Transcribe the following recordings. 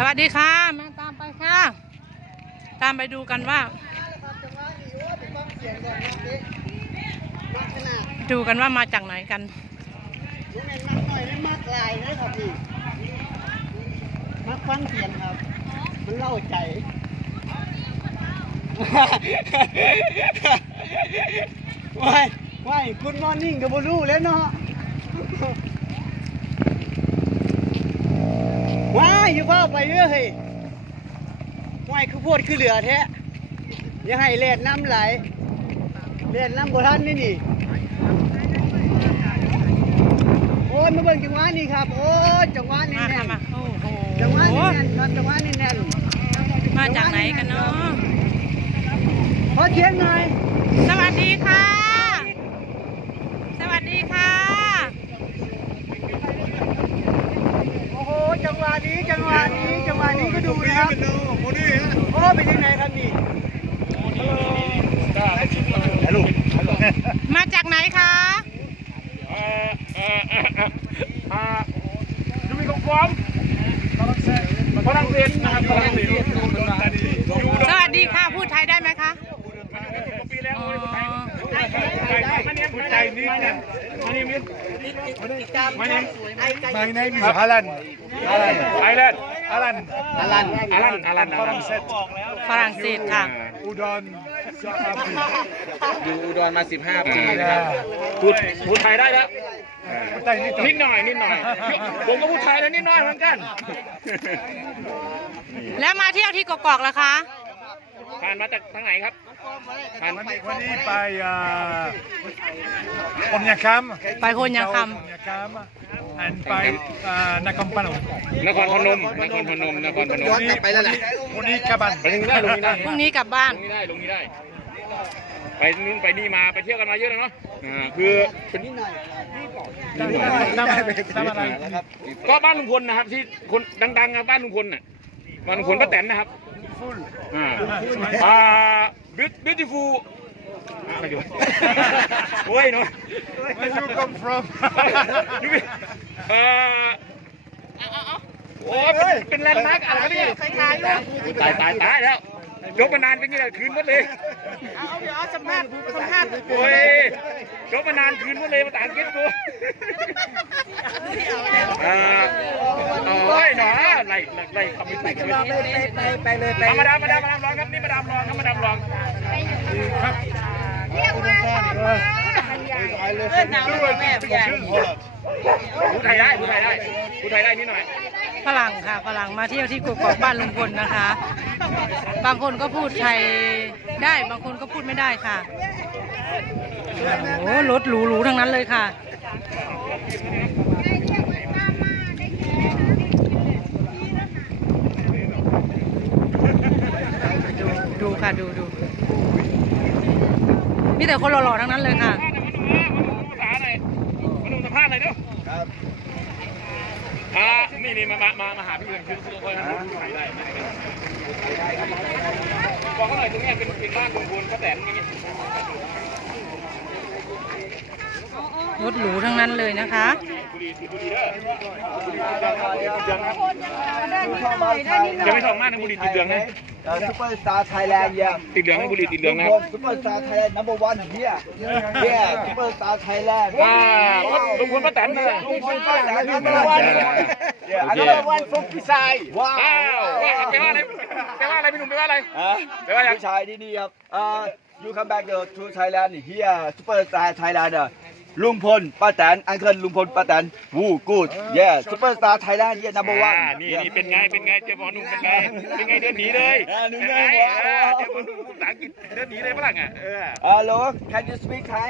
สวัสดีค่ะมาตามไปค่ะ ตามไปดูกันว่า ดูกันว่ามาจากไหนกันมักหน่อยและมักลายนะครับพี่มักฟังเสียงครับ มันเล่าใจว้ายว้ายคุณมอร์นิ่งกับบลูแล้วเนาะ ว้ายอยู่เฝ้าไปเรื่อยว้ายคือโพดคือเหลือแท้อย่าให้เล่นน้ำไหลเล่นน้ำโบราณนี่นี่โอ้ยมาเบิ่งจังหวะนี้ครับ โอ้ยจังหวะนี้มาแน่ค่ะนมาโอ้โหจังหวะนี้แน่นครับจังหวะนี้แน่นมาจากไหนกันเนาะขอเทียนหน่อยสวัสดีค่ะ สวัสดีค่ะ โอ้โหจังหวะนี้จังหวะนี้จังหวะนี้ก็ดูนะ ครับโอ้เป็นยังไงครับนี่มาจากไหนคะยูมีของฟอมฝรั่งเศสนะครับฝรั่งเศสสวัสดีค่ะ พูดไทยได้ไหมคะ ปีแล้วอ๋อมาเนี่ยใจนี่เนี่ยมาเนี่ยมินมาเนี่ย My name is Alan. Alan. ไอแลนด์ Alan. อารันอารันอารันฝรั่งเศสฝรั่งเศสค่ะ อุดรสระบุรีอยู่อุดรมา 15 ปีนะครับพูดพูดไทยได้แล้ว นิดนิดหน่อยนิดหน่อย ผมก็พูดไทยแล้วนิดหน่อยเหมือนกัน แล้วมาเที่ยวที่กอกๆล่ะคะผ่านมาจากทางไหนครับผ่านมาวันนี้ไป อ่าผมยาคำไปโพนยาคผมยาคำ and ไปอ่านครพนม นครพนม นครพนมนครพนมวันนี้วันนี้กลับบ้านไปลงนี้ได้ลงนี้ได้ำพรุ่งนี้กลับบ้าน ลงนี้ได้ลงนี้ได้ ไปนู่นไปนี่มาไปเที่ยวกันมาเยอะเลยเนาะอ่าคือเป็นนิดหน่อยทำอะไรทำอะไรก็บ้านลุงพลนะครับที่คนดังๆครับบ้านลุงพลน่ะบ้านลุงพลป้าแตนนะครับอ่าอ่า beautiful อ่าไม่อยู่โอ้ยเนาะ Where you come from ยูบิเอ่อโอ้ยเป็นเป็นแลนด์มาร์กอะไรครับเนี่ยตายตายตายแล้วยกมานานเป็นไงล่ะคืนหมดเลย เอาเดี๋ยวสัมภาษณ์สัมภาษณ์โอ้ยยกมานานคืนหมดเลยภาษาอังกฤษกูอ่าโอ้ยหนอไล่ไล่คำไม่ถูกเลยไปไปเลยไปธรรมดาธรรมดามาดามรองครับนี่มาดามรองครับมาดามรองเออ หนาวเลยแม่ใหญ่พูดไทยได้พูดไทยได้พูดไทยได้นิดหน่อยฝรั่งค่ะฝรั่งมาเที่ยวที่กุกอกบ้านลุงพลนะคะ บางคนก็พูดไทยได้บางคนก็พูดไม่ได้ค่ะโอ้รถหรูๆทั้งนั้นเลยค่ะดูค่ะดูดู มีแต่คนหล่อๆทั้งนั้นเลยค่ะภาษาหน่อยมาดูสภาพหน่อยเด้อครับอ่านี่นี่มา มา มามาหาพี่เพื่อนคือคือคนนั้นพูดไทยได้ไม่ได้บอกเขาหน่อยตรงเนี้ยเป็นเป็นบ้านลุงพลป้าแตนอย่างงี้ รถหรูทั้งนั้นเลยนะคะบุรีบุรีเด้อยังไม่ทองมากนะบุรีติดเหลืองนะซุปเปอร์สตาร์ไทยแลนด์เยี่ยมติดเหลืองนะบุรีติดเหลืองนะซุปเปอร์สตาร์ไทยแลนด์ number one here yeah ซุปเปอร์สตาร์ไทยแลนด์อ่าลุงพลป้าแตนนะลุงพลป้าแตน number one yeah number one from พี่ชายว้าอ้าวว่าแปลว่าอะไรแปลว่าอะไรพี่หนุ่มแปลว่าอะไรแปลว่าอะไรพี่ชายที่นี่ครับอ่า you come back to Thailand here super star Thailand อะ ลุงพลป้าแตนอังเคิลลุงพลป้าแตนวูกูด yeah super star Thailand yeah number one อ่านี่นี่เป็นไง เป็นไง เจอหมอหนุ่มเป็นไง เป็นไงเดินหนีเลยอ่าหนุ่มเป็นเดิไงนหนีอ่าเจอหมอหนุ่มภาษาอังกฤษเดินหนีเลยฝรั่งอะเออ hello can you speak Thai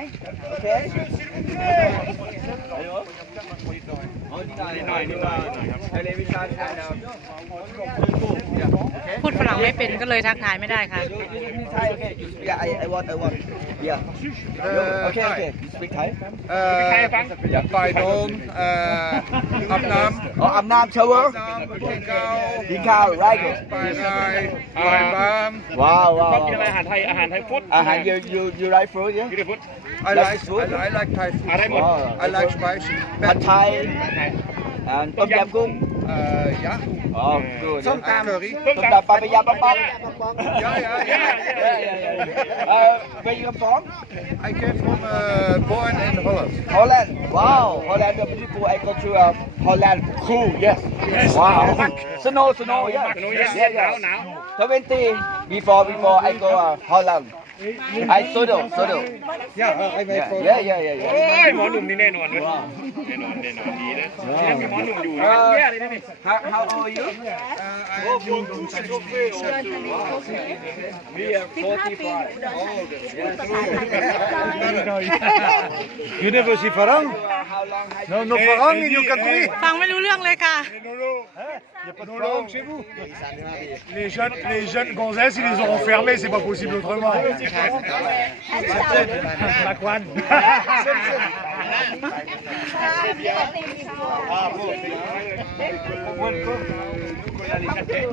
okay นิดหน่อยนิดหน่อยนิดหน่อยครับทะเพูดฝรั่งไม่เป็นก็เลยทักทายไม่ได้ค่ะไทย okay you speak yeah I I want I want yeah okay okay you speak Thai เอ่อใครฟังไปโดมเอ่ออาบน้อ๋ออาบน้ำ shower ำน้ำกินข้าวกินข้าว right ไปไล่ไปบ้านว้าวว้าชวอบกินอะไรอาหารไทย อาหารไทยฟุตอาหาร you you you like food yeah ยูนิฟุต I like I like Thai อะไร food หมด Oh. I like spicy ผัดไทย and ต้มยำกุ้ง Uh, ja. Oh, good. Sometimes curry. ส้มตำปลาไปยาปลาปอง Ja, ja, Yeah, ja. yeah, yeah. Uh, where you come from? I came from uh, born in Holland. Holland. Wow, Holland is beautiful. I go to uh, Holland. Cool. Yes. Wow. Snow, snow. Yeah. หนูเย็นหนาวหนาว Twenty before before I go uh, Holland. I sodo sodo. Ja, uh, I made Yeah, for yeah, yeah, yeah. โอ้ yeah. ยหมอหนุ่มนี่แน่นอนเว้ยแน่นอนแน่นอนดีนะนี่มีหมอหนุ่มอยู่นะแย่เลยนะนี่ How, how old are you? We are 45. University Farang. How long have No, no Farang in your country. ฟังไม่รู้เรื่องเลยค่ะ Il n'y a pas de Farang chez vous. Les jeunes, les jeunes gonzesses, ils les auront fermés, c'est pas possible autrement. Macwan.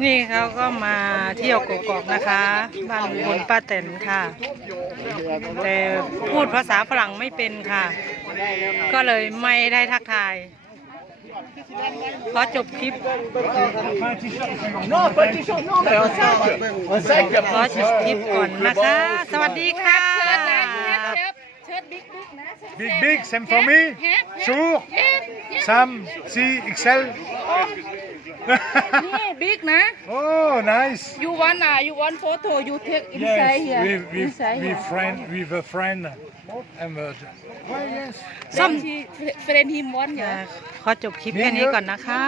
นี่เขาก็มาเที่ยวกกอกนะคะ บ้านลุงพลป้าแตนค่ะ แต่พูดภาษาฝรั่งไม่เป็นค่ะ ก็เลยไม่ได้ทักทาย ขอจบคลิป ขอจบคลิปก่อนนะคะ สวัสดีค่ะ Big, big, same for me. Sure. Sam, C, XL. นี่บิ๊กนะ Oh, nice. you want อ่ะ you want photo you take inside here we, we, inside we here friend, with a friend. And, uh, why, yes. ส้ม friend he friend him want อ่า yeah ขอจบคลิปแค่นี้ก่อนนะคะ